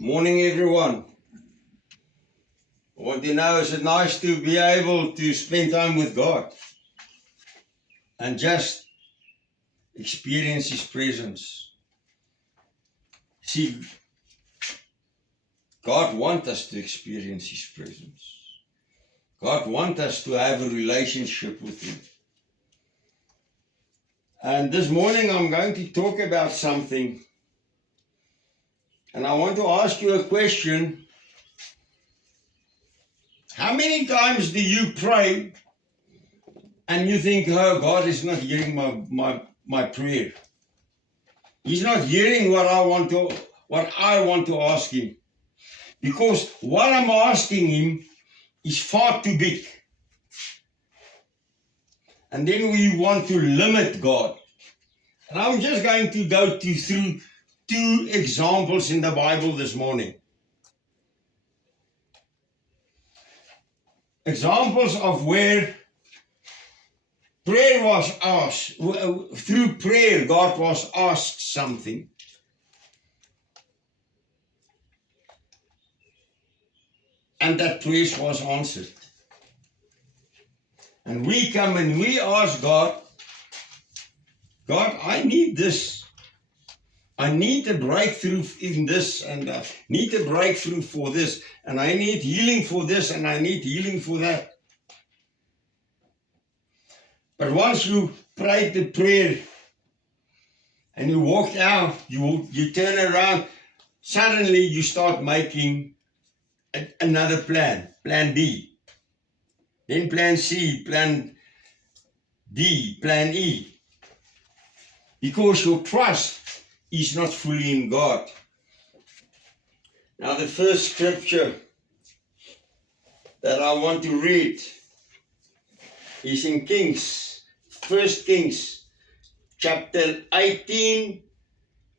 Morning, everyone. I want to know, is it nice to be able to spend time with God and just experience His presence? See, God wants us to experience His presence. God wants us to have a relationship with Him. And this morning I'm going to talk about something, and I want to ask you a question. How many times do you pray and you think, oh, God is not hearing my prayer? He's not hearing what I want to ask Him. Because what I'm asking Him is far too big. And then we want to limit God. And I'm just going to go through two examples in the Bible this morning. Examples of where prayer was asked. Through prayer, God was asked something. And that prayer was answered. And we come and we ask God, God, I need this. I need a breakthrough in this, and I need a breakthrough for this, and I need healing for this, and I need healing for that. But once you prayed the prayer and you walked out, you turn around, suddenly you start making another plan B, then plan C, plan D, plan E, because your trust is not fully in God. Now the first scripture that I want to read is in Kings, 1 Kings, chapter 18,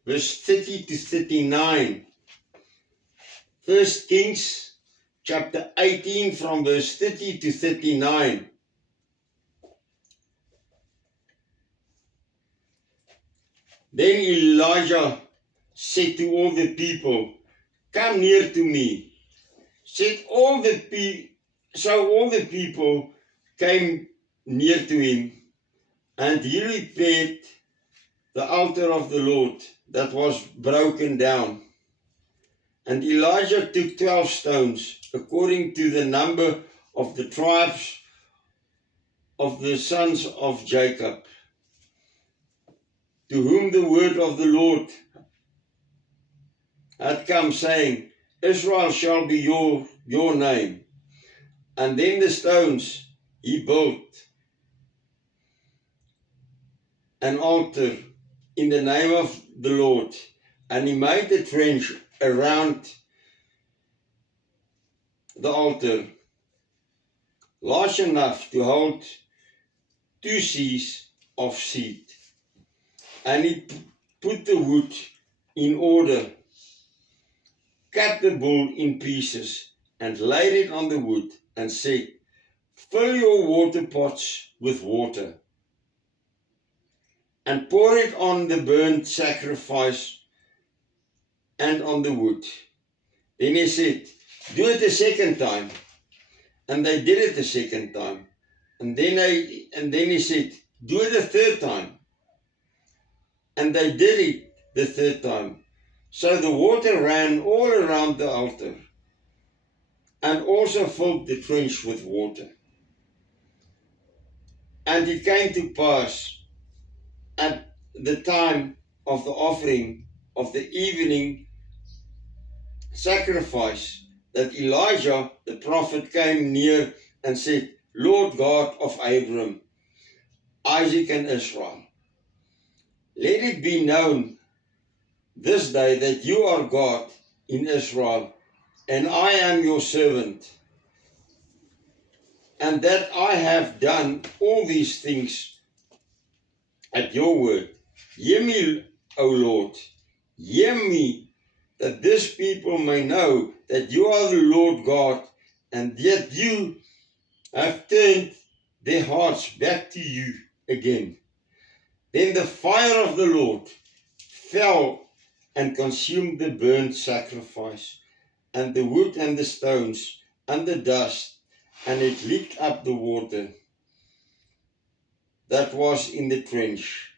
verse 30 to 39. 1 Kings, chapter 18, from verse 30 to 39. Then Elijah said to all the people, come near to me. So all the people came near to him, and he repaired the altar of the Lord that was broken down. And Elijah took 12 stones, according to the number of the tribes of the sons of Jacob, to whom the word of the Lord had come, saying, Israel shall be your name. And then the stones he built an altar in the name of the Lord, and he made a trench around the altar, large enough to hold 2 seahs of seed. And he put the wood in order, cut the bull in pieces, and laid it on the wood, and said, fill your water pots with water, and pour it on the burnt sacrifice and on the wood. Then he said, do it a second time. And they did it a second time. And then he said, do it a third time. And they did it the third time. So the water ran all around the altar, and also filled the trench with water. And it came to pass at the time of the offering of the evening sacrifice that Elijah the prophet came near and said, Lord God of Abraham, Isaac, and Israel, let it be known this day that you are God in Israel, and I am your servant, and that I have done all these things at your word. Hear me, O Lord, hear me, that this people may know that you are the Lord God, and that you have turned their hearts back to you again. Then the fire of the Lord fell and consumed the burnt sacrifice, and the wood and the stones, and the dust, and it licked up the water that was in the trench.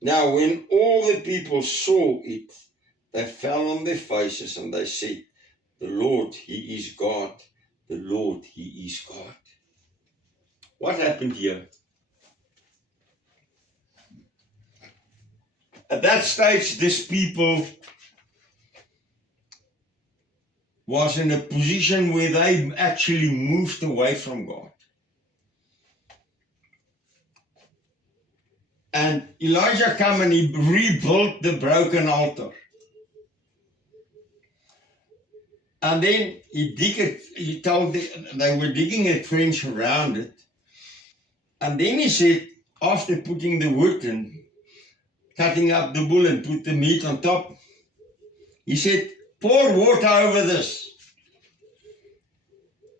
Now when all the people saw it, they fell on their faces, and they said, "The Lord, He is God. The Lord, He is God." What happened here? At that stage, this people was in a position where they actually moved away from God. And Elijah came and he rebuilt the broken altar. And then he told they were digging a trench around it. And then he said, after putting the wood and cutting up the bull and put the meat on top, he said, "Pour water over this."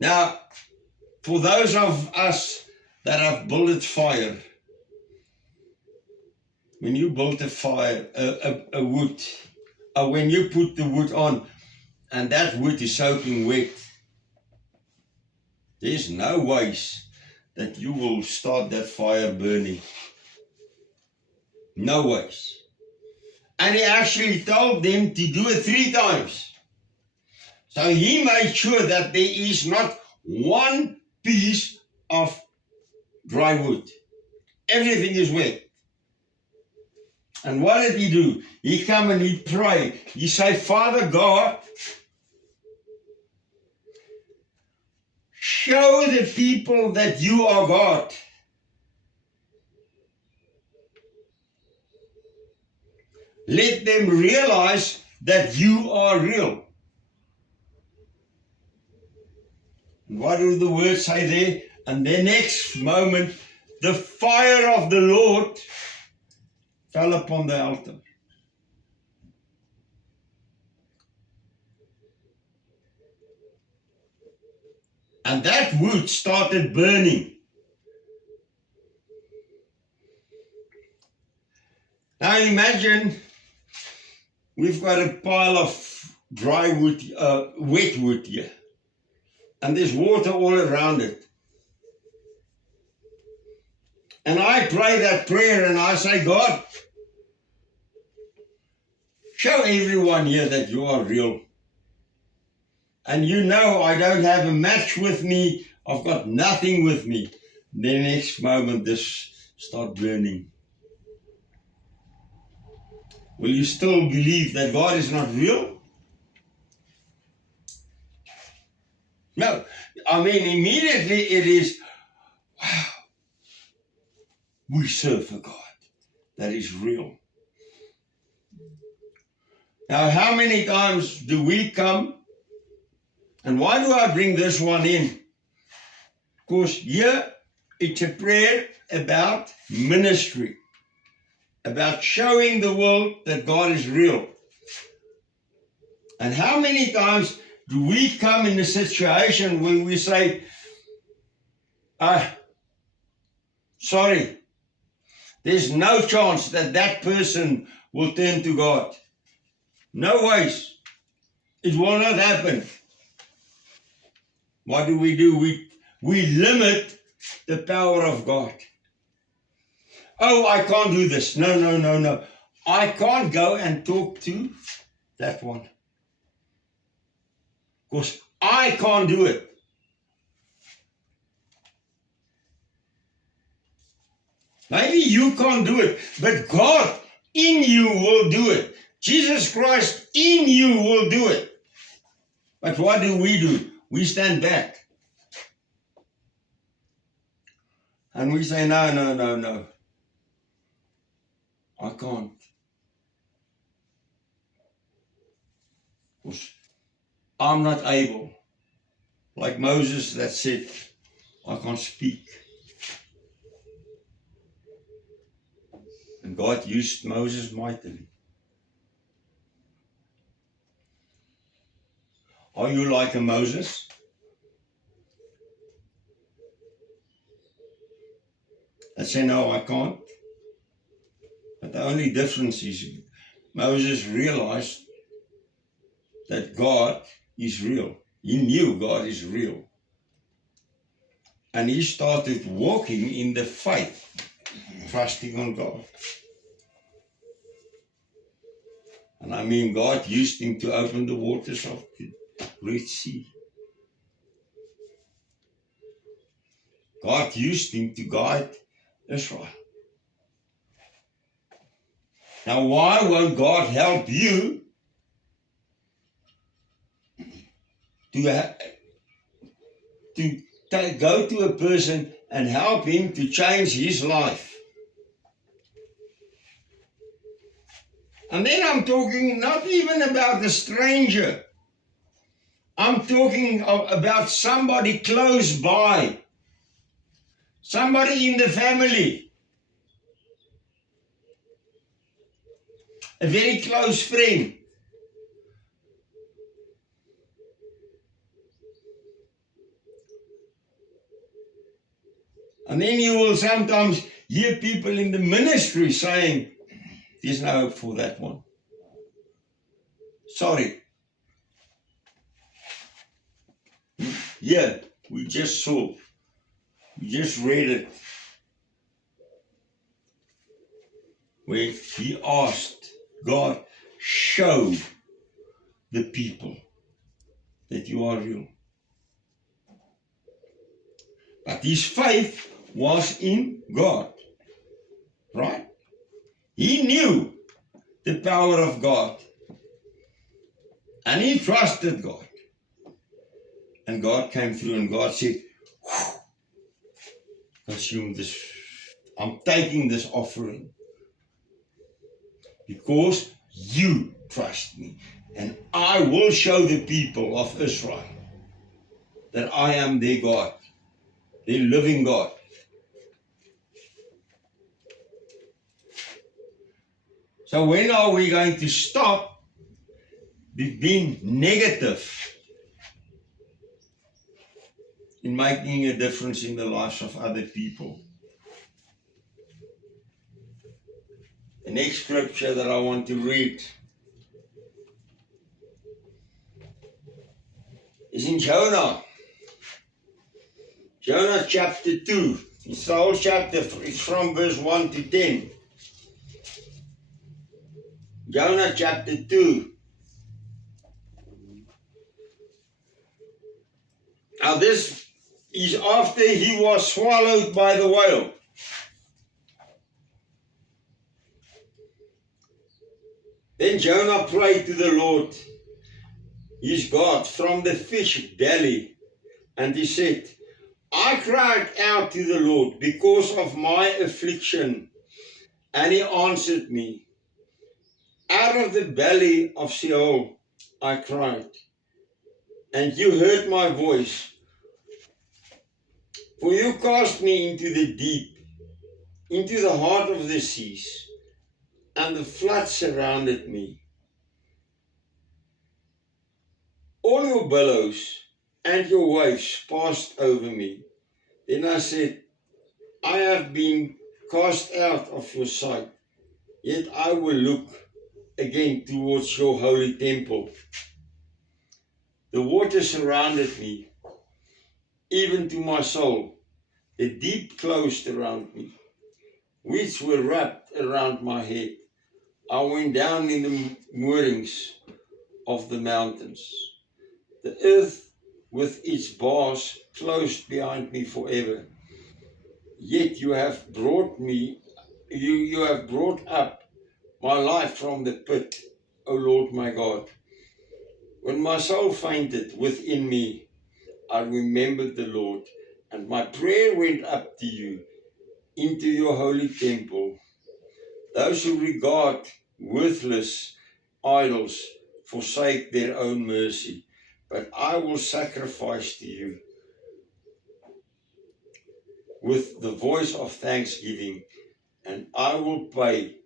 Now, for those of us that have built fire, when you build a fire, a wood, when you put the wood on and that wood is soaking wet, there's no ways that you will start that fire burning. No ways. And he actually told them to do it 3 times. So he made sure that there is not one piece of dry wood. Everything is wet. And what did he do? He come and he pray. He say, "Father God, show the people that you are God. Let them realize that you are real." And what do the words say there? And the next moment, the fire of the Lord fell upon the altar. And that wood started burning. Now imagine we've got a pile of dry wood, wet wood here. And there's water all around it. And I pray that prayer and I say, "God, show everyone here that you are real. And you know I don't have a match with me. I've got nothing with me." The next moment this start burning. Will you still believe that God is not real? No. I mean, immediately it is, wow, we serve a God that is real. Now, how many times do we come? And why do I bring this one in? Because here it's a prayer about ministry, about showing the world that God is real. And how many times do we come in a situation where we say, sorry, there's no chance that that person will turn to God. No ways. It will not happen. What do? We limit the power of God. Oh, I can't do this. No. I can't go and talk to that one. Because I can't do it. Maybe you can't do it, but God in you will do it. Jesus Christ in you will do it. But what do? We stand back. And we say, no. I can't. Because I'm not able. Like Moses that said, I can't speak. And God used Moses mightily. Are you like a Moses? That say, no, I can't. But the only difference is Moses realized that God is real. He knew God is real. And he started walking in the faith, trusting on God. And I mean, God used him to open the waters of the Red Sea. God used him to guide Israel. Now, why won't God help you to go to a person and help him to change his life? And then I'm talking not even about a stranger. I'm talking about somebody close by, somebody in the family, a very close friend. And then you will sometimes hear people in the ministry saying, there's no hope for that one. Sorry. Yeah, we just saw, we just read it, where he asked God, show the people that you are real. But his faith was in God, right? He knew the power of God, and he trusted God. And God came through, and God said, consume this. I'm taking this offering because you trust me, and I will show the people of Israel that I am their God, their living God. So when are we going to stop being negative in making a difference in the lives of other people? The next scripture that I want to read is in Jonah. Jonah chapter 2. It's the whole chapter. It's from verse 1 to 10. Jonah chapter 2. Now this is after he was swallowed by the whale. Then Jonah prayed to the Lord, his God, from the fish belly. And he said, I cried out to the Lord because of my affliction, and he answered me. Out of the belly of Sheol I cried, and you heard my voice. For you cast me into the deep, into the heart of the seas, and the flood surrounded me. All your billows and your waves passed over me. Then I said, I have been cast out of your sight, yet I will look again towards your holy temple. The water surrounded me, even to my soul. The deep closed around me, which were wrapped around my head. I went down in the moorings of the mountains. The earth with its bars closed behind me forever. Yet you have brought me, you have brought up my life from the pit, O Lord my God. When my soul fainted within me, I remembered the Lord, and my prayer went up to you into your holy temple. Those who regard worthless idols forsake their own mercy, but I will sacrifice to you with the voice of thanksgiving, and I will pay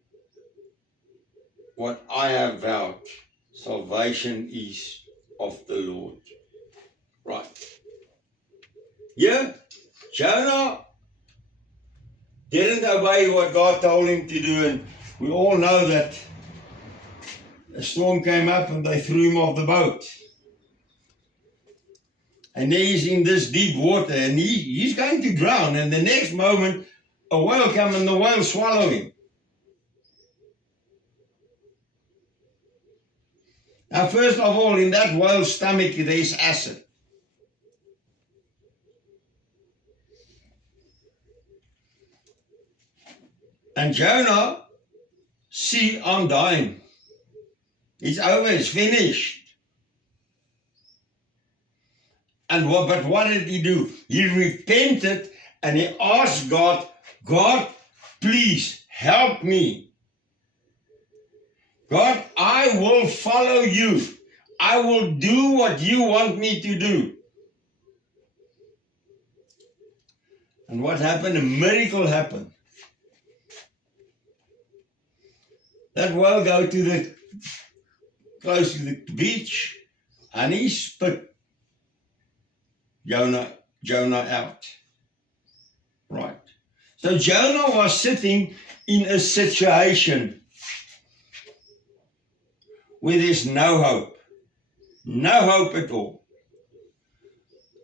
what I have vowed. Salvation is of the Lord. Right. Yeah, Jonah didn't obey what God told him to do, and we all know that a storm came up and they threw him off the boat. And there he's in this deep water and he's going to drown. And the next moment, a whale comes and the whale swallows him. Now, first of all, in that whale's stomach, there's acid. And Jonah, see, I'm dying. It's over, it's finished. But what did he do? He repented and he asked God, God, please help me. God, I will follow you. I will do what you want me to do. And what happened? A miracle happened. That whale go close to the beach and he spit Jonah out. Right. So Jonah was sitting in a situation where there's no hope. No hope at all.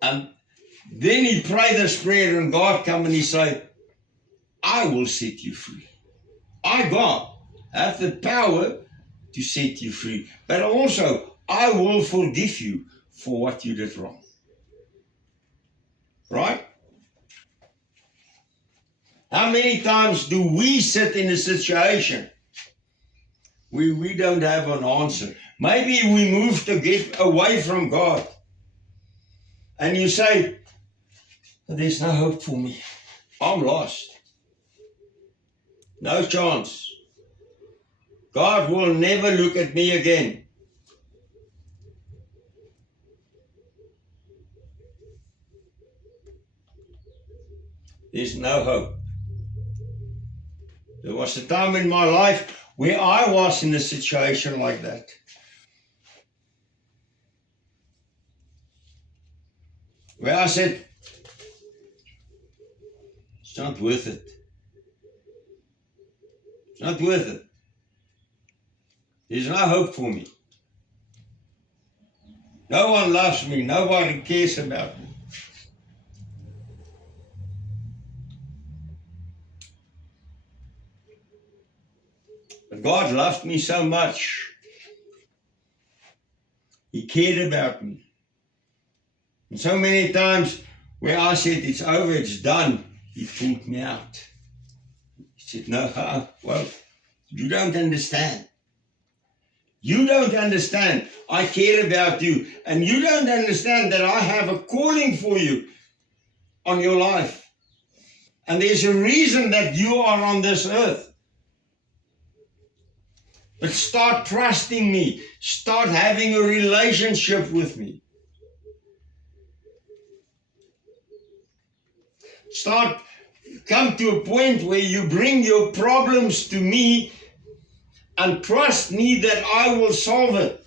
And then he prayed this prayer and God come and he said, I will set you free. I, God, have the power to set you free. But also, I will forgive you for what you did wrong. Right? How many times do we sit in a situation where we don't have an answer? Maybe we move to get away from God. And you say, there's no hope for me. I'm lost. No chance. God will never look at me again. There's no hope. There was a time in my life where I was in a situation like that. Where I said, it's not worth it. It's not worth it. There's no hope for me. No one loves me. Nobody cares about me. But God loved me so much. He cared about me. And so many times where I said, it's over, it's done, He pulled me out. He said, no, well, you don't understand. You don't understand. I care about you. And you don't understand that I have a calling for you on your life. And there's a reason that you are on this earth. But start trusting me. Start having a relationship with me. Come to a point where you bring your problems to me and trust me that I will solve it.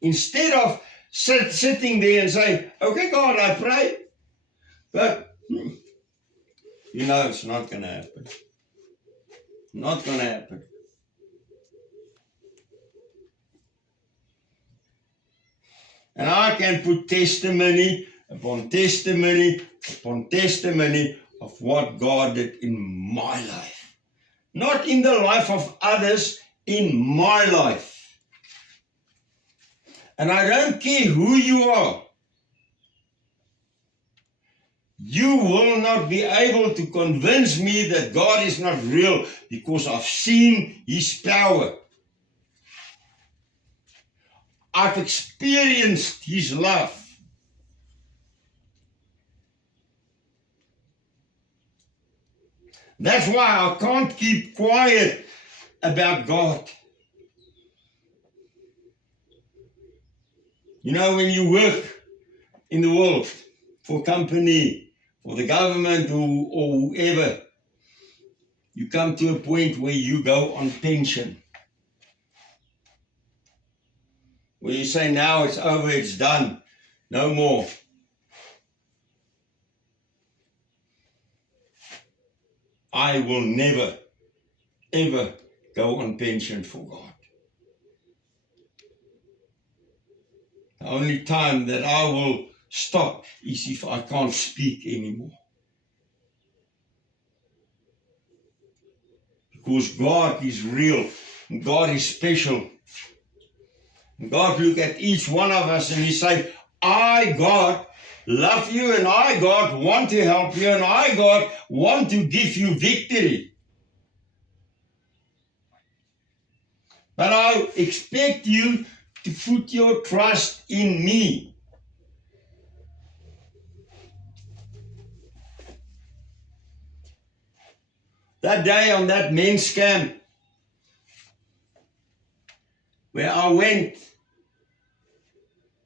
Instead of sitting there and say, okay, God, I pray, but you know it's not going to happen. Not going to happen. And I can put testimony upon testimony upon testimony of what God did in my life. Not in the life of others, in my life. And I don't care who you are. You will not be able to convince me that God is not real because I've seen His power. I've experienced His love. That's why I can't keep quiet about God. You know, when you work in the world for a company, for the government or whoever, you come to a point where you go on pension. Where you say, now it's over, it's done, no more. I will never, ever go on pension for God. The only time that I will stop is if I can't speak anymore. Because God is real. God is special. God look at each one of us and He say, I, God, love you, and I, God, want to help you, and I, God, want to give you victory. But I expect you to put your trust in me. That day on that men's camp, where I went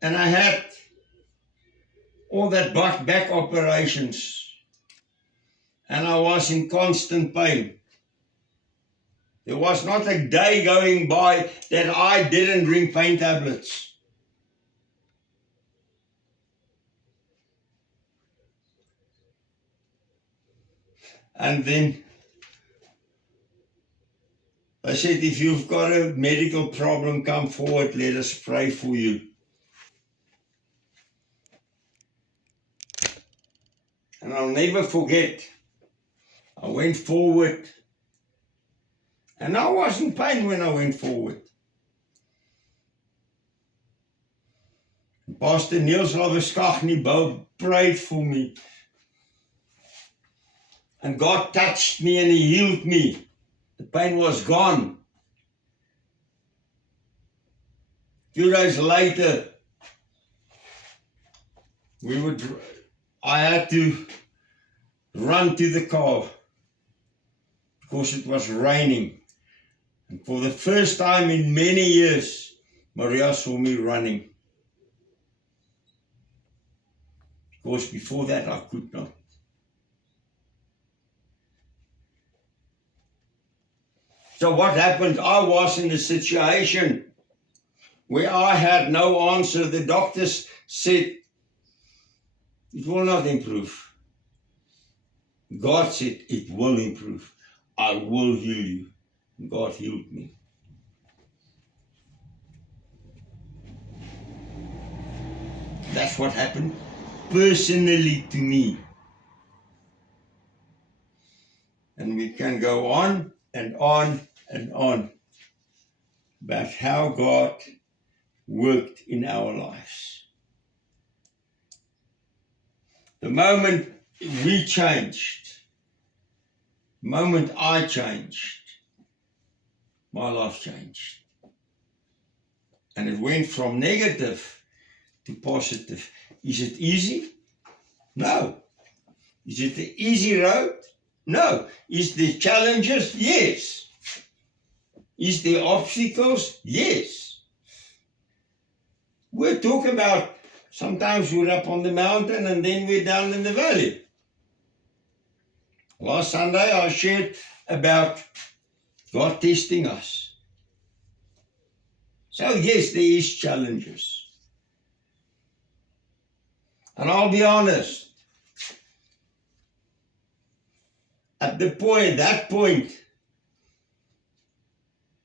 and I had all that back operations, and I was in constant pain. There was not a day going by that I didn't drink pain tablets. And then I said, if you've got a medical problem, come forward, let us pray for you. And I'll never forget, I went forward, and I was in pain when I went forward. Pastor Niels Labeskagni prayed for me. And God touched me and He healed me. The pain was gone. 2 days later, I had to run to the car because it was raining. And for the first time in many years, Maria saw me running. Because before that I could not. So what happened? I was in a situation where I had no answer. The doctors said, it will not improve. God said, it will improve. I will heal you. God healed me. That's what happened personally to me. And we can go on and on and on about how God worked in our lives. The moment we changed, the moment I changed, my life changed. And it went from negative to positive. Is it easy? No. Is it the easy road? No. Is there challenges? Yes. Is there obstacles? Yes. We talk about sometimes we're up on the mountain and then we're down in the valley. Last Sunday I shared about God testing us. So yes, there is challenges. And I'll be honest, at that point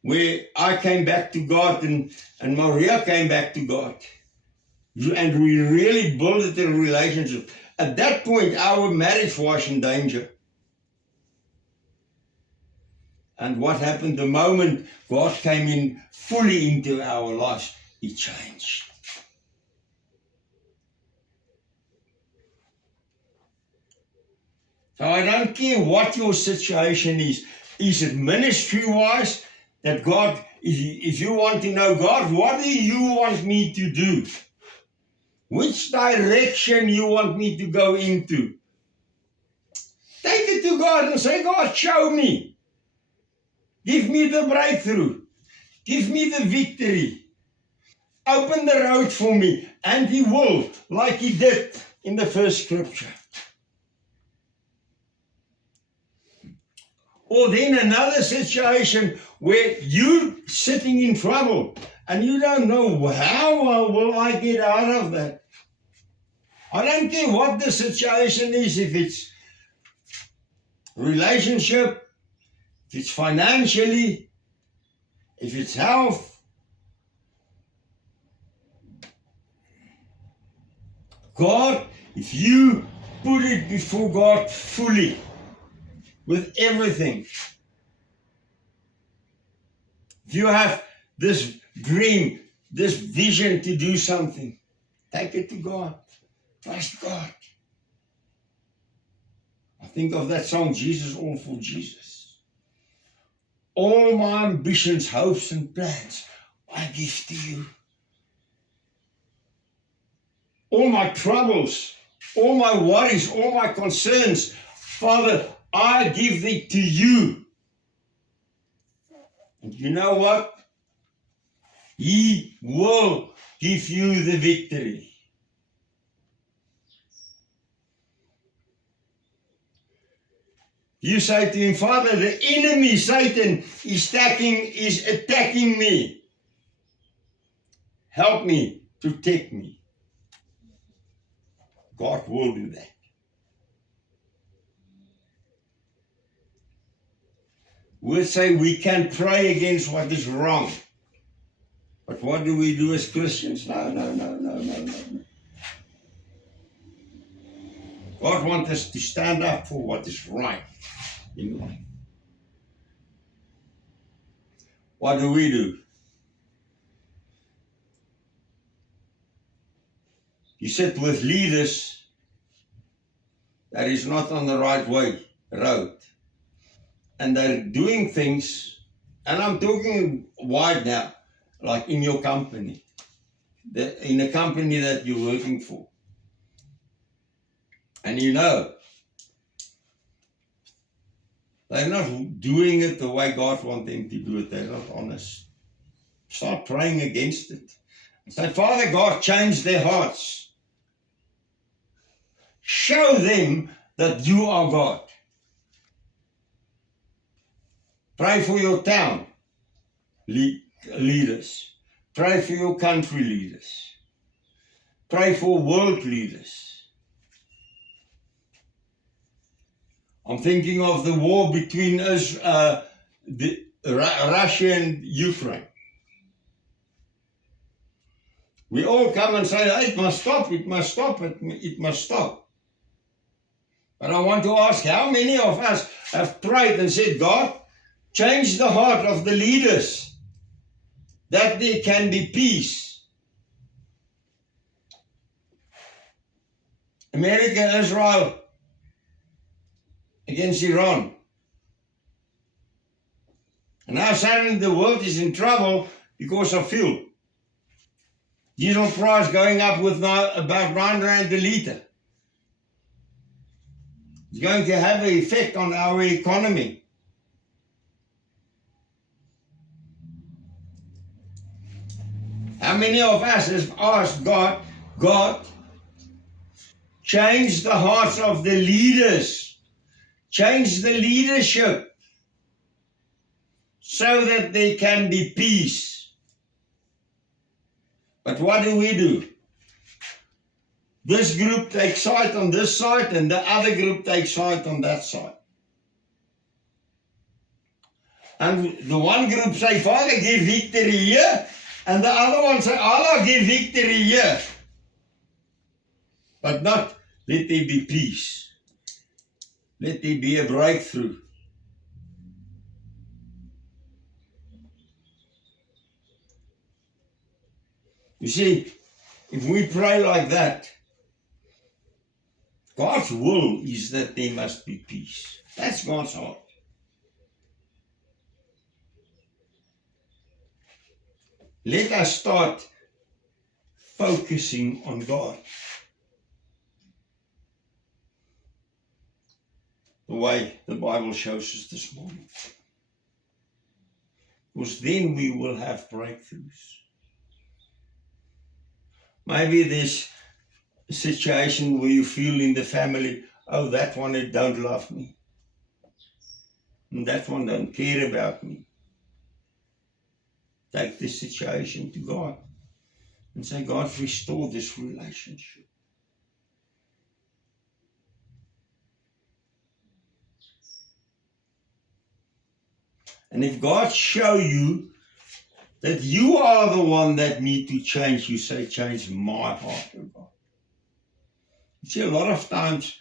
where I came back to God and Maria came back to God, and we really built a relationship, at that point our marriage was in danger. And what happened the moment God came in fully into our lives, it changed. So I don't care what your situation is. Is it ministry-wise that God, if you want to know God, what do you want me to do? Which direction you want me to go into? Take it to God and say, God, show me. Give me the breakthrough. Give me the victory. Open the road for me. And He will, like He did in the first scripture. Or then another situation where you're sitting in trouble and you don't know how will I get out of that. I don't care what the situation is, if it's relationship, if it's financially, if it's health, God, if you put it before God fully, with everything, if you have this dream, this vision to do something, take it to God. Trust God. I think of that song, Jesus, all for Jesus. All my ambitions, hopes, and plans, I give to you. All my troubles, all my worries, all my concerns, Father, I give it to you. And you know what? He will give you the victory. You say to him, Father, the enemy, Satan, is attacking me. Help me, protect me. God will do that. We'll say we can pray against what is wrong. But what do we do as Christians? No. God wants us to stand up for what is right in life. What do? You sit with leaders that is not on the right road. And they're doing things, and I'm talking wide now, like in your company, in the company that you're working for. And you know, they're not doing it the way God wants them to do it. They're not honest. Start praying against it. Say, Father God, change their hearts. Show them that you are God. Pray for your town leaders. Pray for your country leaders. Pray for world leaders. I'm thinking of the war between Russia and Ukraine. We all come and say, hey, it must stop, it must stop, it must stop. But I want to ask, how many of us have prayed and said, God, change the heart of the leaders that there can be peace? America, Israel against Iran. And now suddenly the world is in trouble because of fuel. Diesel price going up with about 9 rand a litre. It's going to have an effect on our economy. How many of us have asked God, change the hearts of the leaders, change the leadership so that there can be peace? But what do? This group takes side on this side and the other group takes side on that side. And the one group say, Father, give victory here. And the other one say, Allah, give victory here. But not, let there be peace. Let there be a breakthrough. You see, if we pray like that, God's will is that there must be peace. That's God's heart. Let us start focusing on God. The way the Bible shows us this morning. Because then we will have breakthroughs. Maybe there's a situation where you feel in the family, oh, that one don't love me. And that one don't care about me. Take this situation to God and say, God, restore this relationship. And if God show you that you are the one that need to change. You say, change my heart, oh God. You see, a lot of times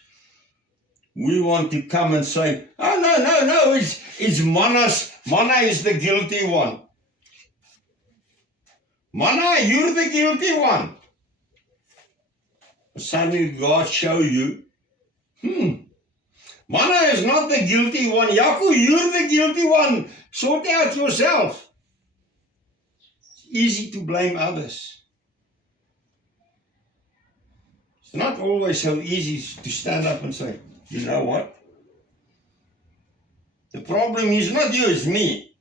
we want to come and say, oh, no, it's Mana's. Mana is the guilty one. Mana, you're the guilty one. Suddenly God show you, Mana is not the guilty one. Yaku, you're the guilty one. Sort out yourself. It's easy to blame others. It's not always so easy to stand up and say, you know what? The problem is not you, it's me.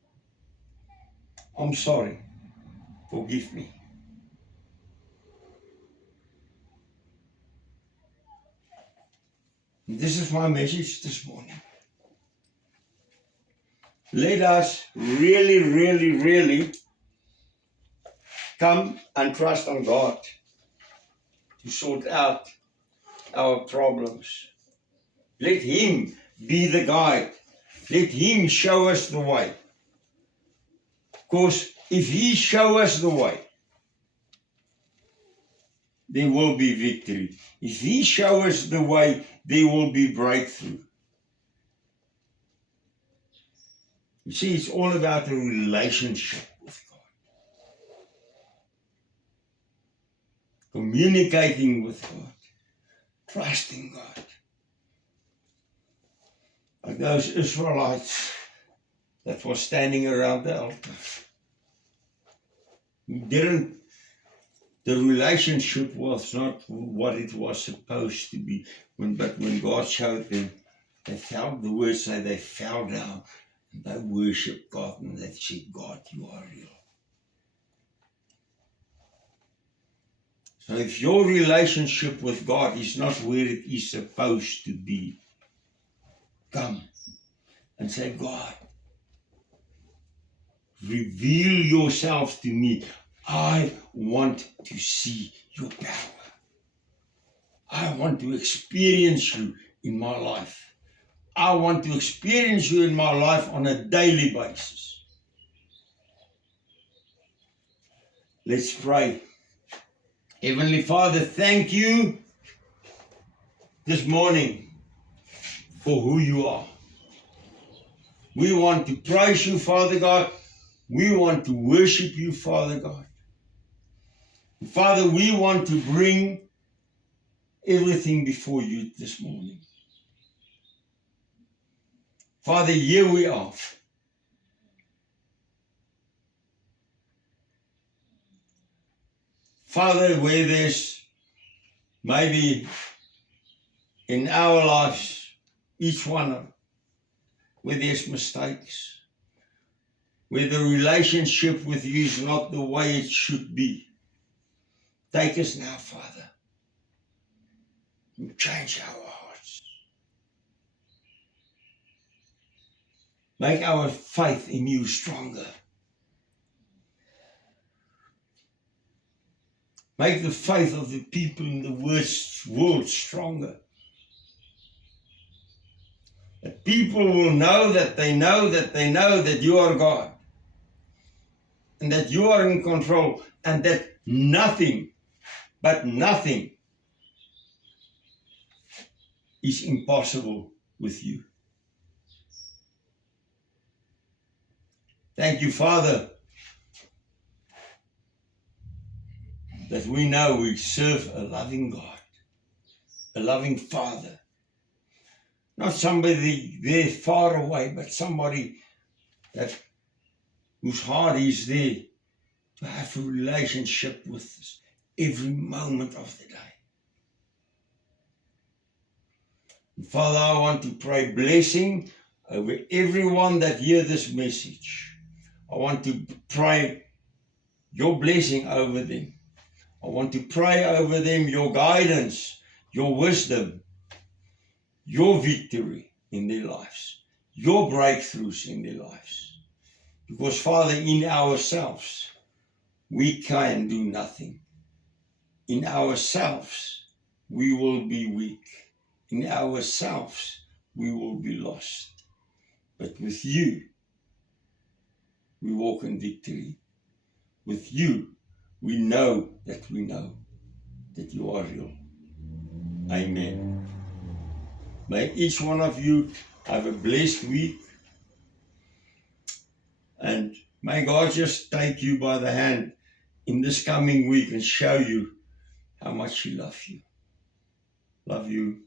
I'm sorry. Forgive me. And this is my message this morning. Let us really come and trust on God to sort out our problems. Let Him be the guide. Let Him show us the way. Because if He shows us the way, there will be victory. If He shows us the way, there will be breakthrough. You see, it's all about a relationship with God. Communicating with God. Trusting God. Like those Israelites that were standing around the altar. The relationship was not what it was supposed to be. But when God showed them, they felt, the words say, they fell down and they worshiped God and they said, God, you are real. So if your relationship with God is not where it is supposed to be, come and say, God, reveal yourself to me. I want to see your power. I want to experience you in my life. I want to experience you in my life on a daily basis. Let's pray. Heavenly Father, thank you this morning for who you are. We want to praise you, Father God. We want to worship you, Father God. Father, we want to bring everything before you this morning. Father, here we are. Father, where there's maybe in our lives, each one, where there's mistakes, where the relationship with you is not the way it should be. Take us now, Father, and change our hearts. Make our faith in you stronger. Make the faith of the people in the world stronger. That people will know that they know that they know that you are God. And that you are in control. And that nothing, but nothing, is impossible with you. Thank you, Father, that we know we serve a loving God, a loving Father. Not somebody there far away, but somebody whose heart is there to have a relationship with us every moment of the day. And Father, I want to pray blessing over everyone that hears this message. I want to pray your blessing over them. I want to pray over them your guidance, your wisdom, your victory in their lives, your breakthroughs in their lives. Because, Father, in ourselves, we can do nothing. In ourselves, we will be weak. In ourselves, we will be lost. But with you, we walk in victory. with you, we know that you are real. Amen. May each one of you have a blessed week, and may God just take you by the hand in this coming week and show you how much He loves you. Love you.